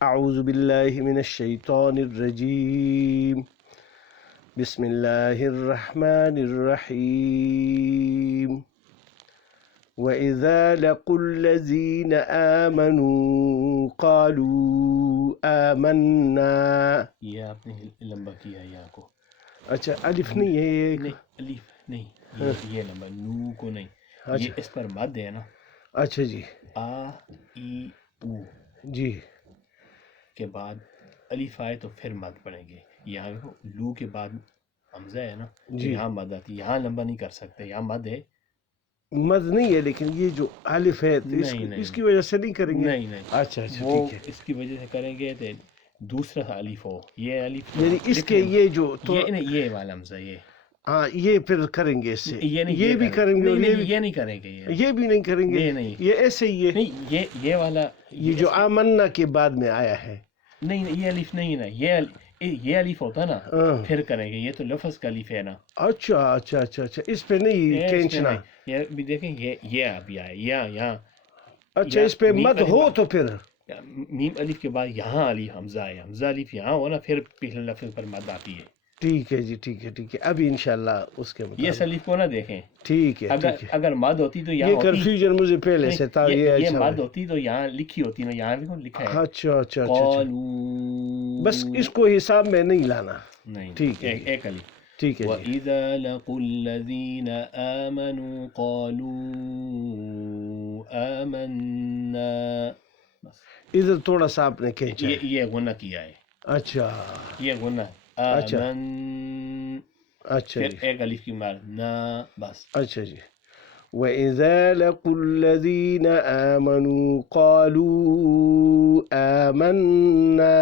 أعوذ بالله من الشيطان الرجيم. بسم الله الرحمن الرحيم. وإذا لقوا الذين آمنوا قالوا آمنا. یہ آپ نے لمبا کیا یا کو اچھا الف نہیں ہے یہ؟ نہیں الف نہیں، یہ لمبا نو کو نہیں، یہ اچھا اس پر مد ہے نا. اچھا جی آ ای او جی کے بعد الف آئے تو پھر مد پڑیں گے. یہاں دیکھو لو کے بعد حمزہ ہے نا، تو جی یہاں مد آتی ہے. یہاں لمبا نہیں کر سکتے، یہاں مد ہے. مد نہیں ہے لیکن یہ جو الف ہے تو نہیں اس کی وجہ سے نہیں کریں گے. نہیں نہیں، اچھا اچھا وہ ٹھیک ہے. اس کی وجہ سے کریں گے تو دوسرا الف ہو. یہ الف یعنی اس کے different- یہ جو تو یہ نہیں، یہ والا حمزہ یہ ہاں یہ پھر کریں گے اس سے یہ نہیں، یہ بھی کریں گے نہیں اور نہیں، یہ بھی یہ نہیں کریں گے. یہ بھی نہیں کریں گے. یہ نہیں، یہ ایسے ہی ہے. نہیں یہ والا یہ جو آمنا کے بعد میں آیا ہے. نہیں نہیں، یہ الف نہیں نا، یہ الف ہوتا نا ہاں. پھر کریں گے. یہ تو لفظ کا الف ہے نا. اچھا اچھا اچھا اچھا اس پہ نہیں یہ اس میں کھینچنا. نہیں. یہ بھی دیکھیں، یہ ابھی آئے یہاں. اچھا اس پہ مد ہو تو پھر میم الف کے بعد یہاں الف حمزہ ہے. حمزہ الف یہاں ہو نا، پھر پچھلے لفظ پر مد آتی ہے. ٹھیک ہے جی ٹھیک ہے ٹھیک ہے. ابھی انشاءاللہ اس کے یہ مطابق الف کو نہ دیکھیں. ٹھیک ہے ٹھیک ہے. اگر مد ہوتی تو یہاں یہ ہوتی. کنفیوژن مجھے پہلے سے تھا. یہ یہ اچھا مد ہوتی تو یہاں لکھی ہوتی نا. یہاں بھی لکھا ہے اچھا اچھا اچھا اچھا. قالوا. بس اس کو حساب میں نہیں لانا. نہیں، ٹھیک ہے جی. ایک الف. ٹھیک ہے جی. وَإِذَا لَقُوا الَّذِينَ آمَنُوا قَالُوا آمَنَّا. بس ادھر تھوڑا سا آپ نے کھینچا ہے. یہ غنہ کیا ہے. اچھا یہ غنہ اچھا آمن، اچھا پھر جی ایک الف کی مار نا. بس اچھا جی. وَإِذَا لَقُوا الَّذِينَ آمَنُوا قَالُوا آمَنَّا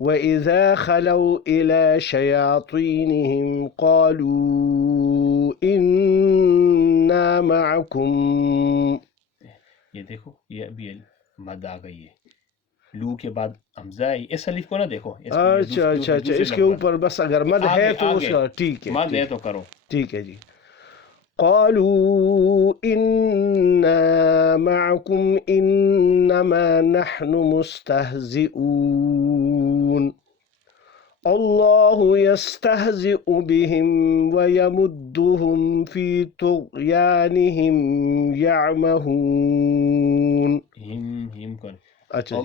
وَإِذَا خَلَوْا إِلَى شَيَاطِينِهِمْ قَالُوا إِنَّا مَعَكُمْ. یہ دیکھو، یہ ابھی مد آ گئی ہے. لو کے بعد حمزہ ہے. اس الف کو نہ دیکھو. اچھا اچھا اچھا اس کے اوپر بس اگر مد ہے تو اس کا ٹھیک ہے. مد ہے تو کرو. ٹھیک ہے جی. قالوا إنا معكم إنما نحن مستهزئون الله يستهزئ بهم ويمدهم في طغيانهم يعمهون. ہم کون؟ اچھا جی.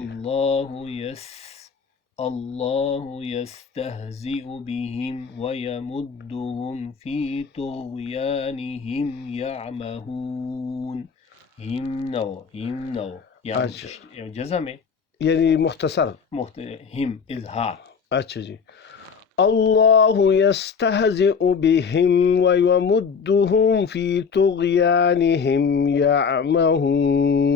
اللہ یستہزئ بہم ویمدہم فی طغیانہم یعمہون. ہم نو اچھا جزم ہے، یعنی مختصر. ہم اظہار. اچھا جی. اللہ یستہزئ بہم ویمدہم فی طغیانہم یعمہون.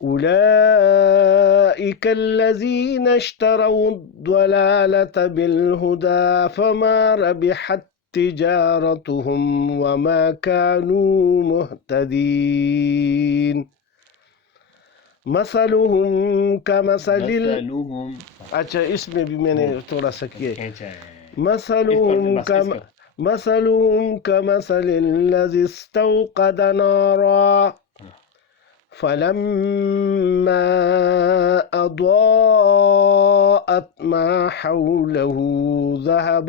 أولئك الذين اشتروا الضلالة بالهدى فما ربحت تجارتهم وما كانوا مهتدين. مثلهم كمثل اچھا اس میں بھی میں نے تھوڑا سا کیا. مثلهم كمثل الذي استوقد نارا فلما أضاءت ما حوله ذهب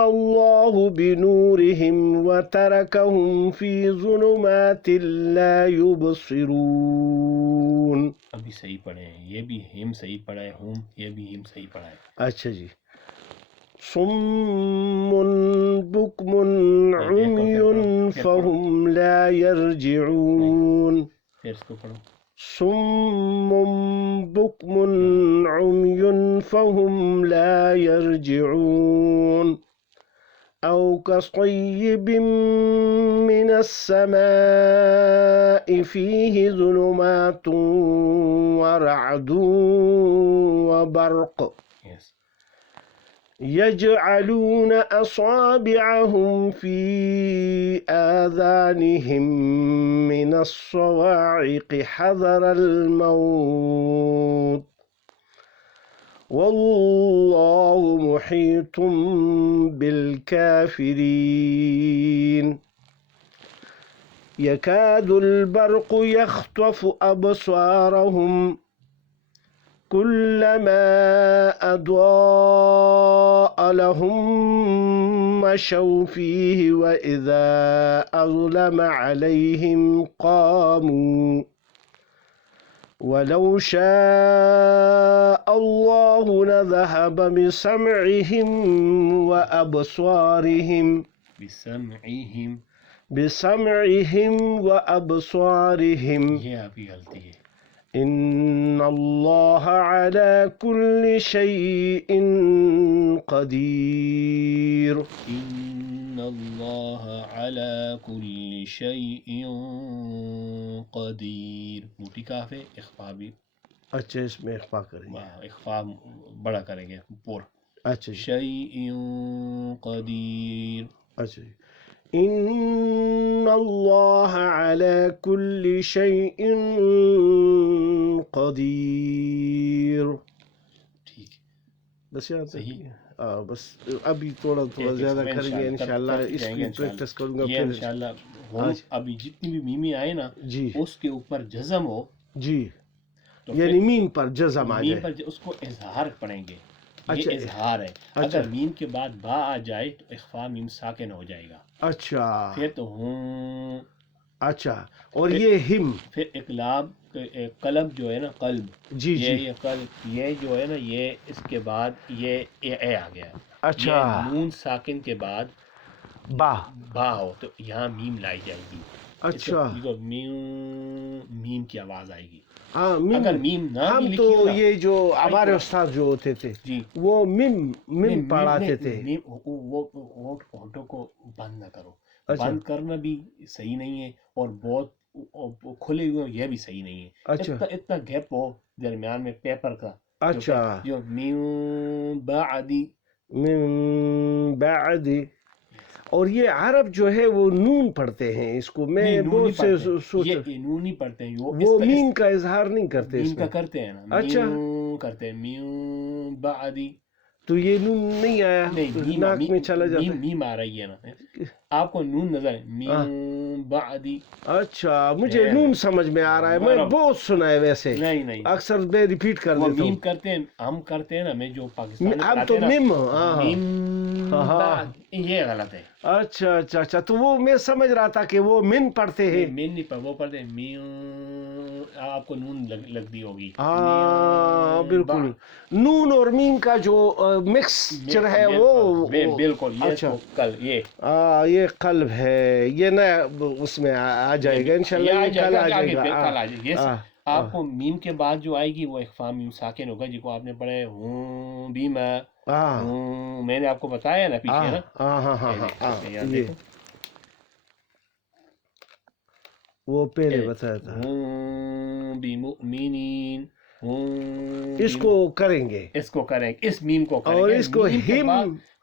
الله بنورهم وتركهم في ظلمات لا يبصرون. ابھی صحیح پڑھے ہیں. یہ بھی ہم صحیح پڑھا ہے، ہم یہ بھی ہم صحیح پڑھا ہے. اچھا جی. صم بكم عمي فهم لا يرجعون. پھر اس کو پڑھو. صم بكم عمي فهم لا يرجعون. أو كصيب من السماء فيه ظلمات ورعد وبرق يجعلون أصابعهم في آذانهم من الصواعق حذر الموت والله محيط بالكافرين. يكاد البرق يخطف أبصارهم كلما أضاء لهم مشوا فيه وإذا أظلم عليهم قاموا ولو شاء الله لذهب بسمعهم وأبصارهم وأبصارهم یہ آپ کی غلطی ہے. إن الله على كل شيء قدير. ان اللہ علی کل شیء قدیر. موٹی کاف ہے، اخفا بھی. اچھا اس میں اخفا کریں گے. اخفا بڑا کریں گے پور. اچھا شیء قدیر. اچھا ان اللہ على كل شيء قدیر. ٹھیک ہے، بس یہاں صحیح. بس ابھی تھوڑا زیادہ کریں گے انشاءاللہ. اس کی پریکٹس کروں گا یہ پھر انشاءاللہ. ابھی جتنی بھی میمی آئے نا جی اس کے اوپر جزم ہو جی تو یعنی میم پر جزم آ میم جائے. پر اس کو اظہار پڑھیں گے. اچھا، یہ اظہار ہے. اچھا. اگر میم کے بعد با آ جائے تو اخفا میم ساکن ہو جائے گا. اچھا پھر تو ہوں. اچھا اور یہ ہم پھر اقلاب قلب جو ہے نا، قلب جی جی یہ قلب یہ جو ہے نا، یہ اس کے بعد یہ اے آ گیا. اچھا یہ نون ساکن کے بعد با. با ہو تو یہاں میم لائی جائے گی. اچھا میم کی آواز آئے گی. ہاں اگر میم نہ بھی ہم لکھی تو ہو نا، یہ جو ہمارے استاد جو ہوتے تھے جی وہ مم پڑھاتے تھے. وہ ہونٹوں کو بند نہ کرو. اچھا. بند کرنا بھی صحیح نہیں ہے اور بہت کھلے ہوئے یہ بھی صحیح نہیں ہے. اچھا اتنا گیپ ہو درمیان میں پیپر کا. اچھا جو میم بعدی من بعد. اور یہ عرب جو ہے وہ نون پڑھتے ہیں اس کو. میں بہت سے سوچ یہ نون نہیں پڑھتے ہیں. وہ میم کا اظہار نہیں کرتے اس میم کا میں. کرتے ہیں نا. اچھا. میوں کرتے ہیں میم بعدی. تو یہ نون نہیں آیا نہیں ناک میں چلا جاتا ہے. میم آ رہی ہے نا. آپ کو نون نظر ہے میم بعدی. اچھا مجھے نون سمجھ میں آ رہا ہے. میں بہت سنا ہے ویسے. نہیں اکثر میں ریپیٹ کر وہ دیتا میم ہوں. کرتے ہیں. ہم کرتے ہیں نا. میں جو پاکستان میں ہم پڑھاتے تو ہیں مم. نا میم بعد، یہ غلط ہے. اچھا اچھا اچھا. تو وہ میں سمجھ رہا تھا کہ وہ من پڑھتے ہیں. مین نہیں وہ پڑھتے ہیں میم. آپ کو نون لگتی ہوگی. ہاں بالکل. نون اور میم کا جو مکسچر ہے وہ بالکل. اچھا کل یہ قلب ہے. یہ نہ اس میں آ جائے گا انشاءاللہ. یہ کل آ جائے گا. آپ کو میم کے بعد جو آئے گی وہ اخفا میم ساکن ہوگا. جس کو آپ نے پڑھا ہے ہوں بھی میں نے آپ کو بتایا نا پیچھے نا. یہ وہ پہلے بتایا تھا. ہوں بمؤمنین. اس کو کریں گے. اس کو کریں گے. اس میم کو کریں گے. اور اس کو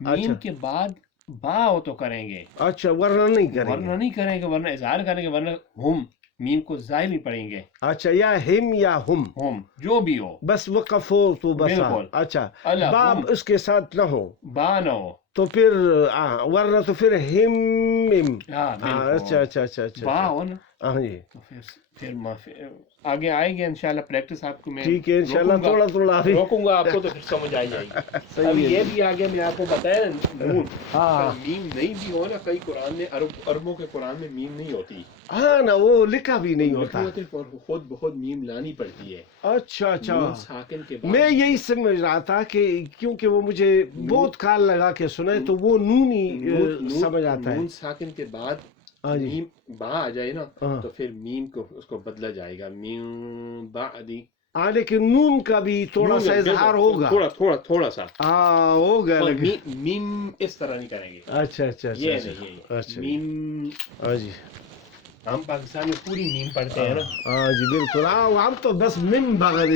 میم کے بعد با ہو تو کریں گے. اچھا ورنہ نہیں کریں گے. ورنہ نہیں کریں گے. ورنہ اظہار کریں گے. ورنہ ہم میم کو ظاہر نہیں پڑھیں گے. اچھا یا ہم یا ہم جو بھی ہو بس وقف ہو تو بس. اچھا باب اس کے ساتھ نہ ہو. با نہ ہو تو پھر ورنہ تو پھر ہم. اچھا اچھا اچھا اچھا. با ہو نا. ہاں جی. تو پھر آگے آئے گی انشاءاللہ پریکٹس. آپ کو میں ٹھیک ہے انشاءاللہ تھوڑا روکوں گا آپ کو تو پھر سمجھ آ جائے گی. ابھی یہ بھی آگے میں آپ کو بتایا نون. میم نہیں بھی ہو نا. کئی قرآن میں عربوں کے قرآن میں میم نہیں ہوتی. ہاں نا وہ لکھا بھی نہیں ہوتا. خود بخود میم لانی پڑتی ہے. اچھا اچھا. میں یہی سمجھ رہا تھا کہ کیونکہ وہ مجھے بہت کال لگا کے سنا تو وہ نون ہی سمجھ آتا ہے. نون ساکن کے بعد میم با آ جائے نا تو پھر میم کو اس کو بدلا جائے گا. میم بعدی. لیکن نون کا بھی تھوڑا سا اظہار ہوگا. تھوڑا سا ہوگا. میم اس طرح نہیں کریں گے. اچھا اچھا اچھا. میم جی ہم پاکستان میں پوری میم پڑھتے ہیں نا. ہاں جی بالکل. ہم تو بس میم بغیر